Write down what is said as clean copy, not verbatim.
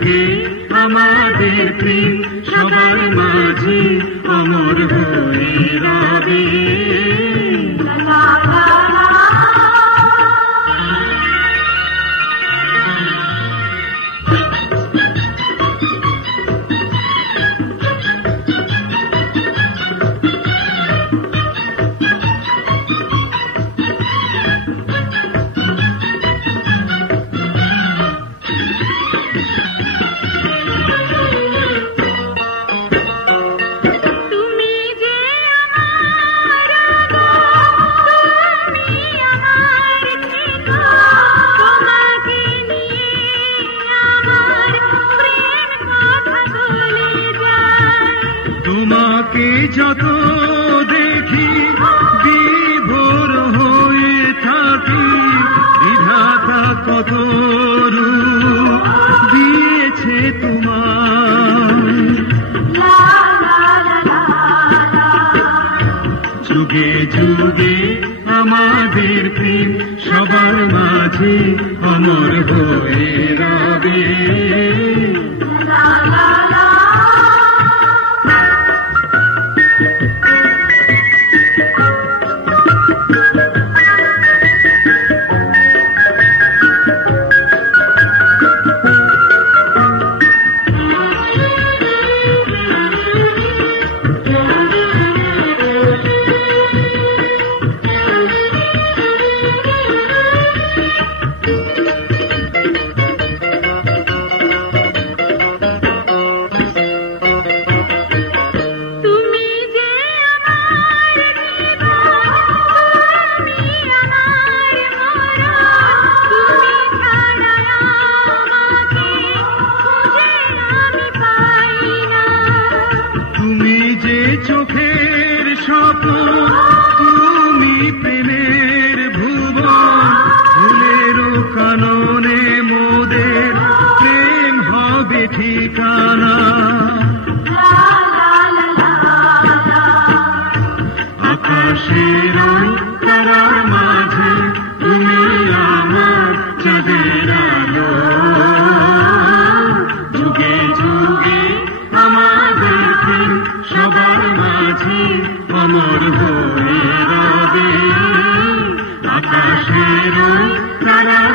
যুগে আমাদের প্রেম সবার মাঝে অমর হয়ে রবে। তোমাকে যত দেখি বিভোর হয়ে থাকি, বিধাতা কত রূপ দিয়েছে তোমার। যুগে যুগে আমাদের প্রেম সবার মাঝে অমর হয়ে রবে। চোখের স্বপ্ন তুমি প্রেমের ভুবন, ফুলের কাননে মোদের প্রেম হবে ঠিকানা। আকাশের তারার মাঝে তুমি আমার চাঁদের আলো। যুগে যুগে আমাদের প্রেম সবার মাঝে অমর হয়ে রবে। আকাশের তারার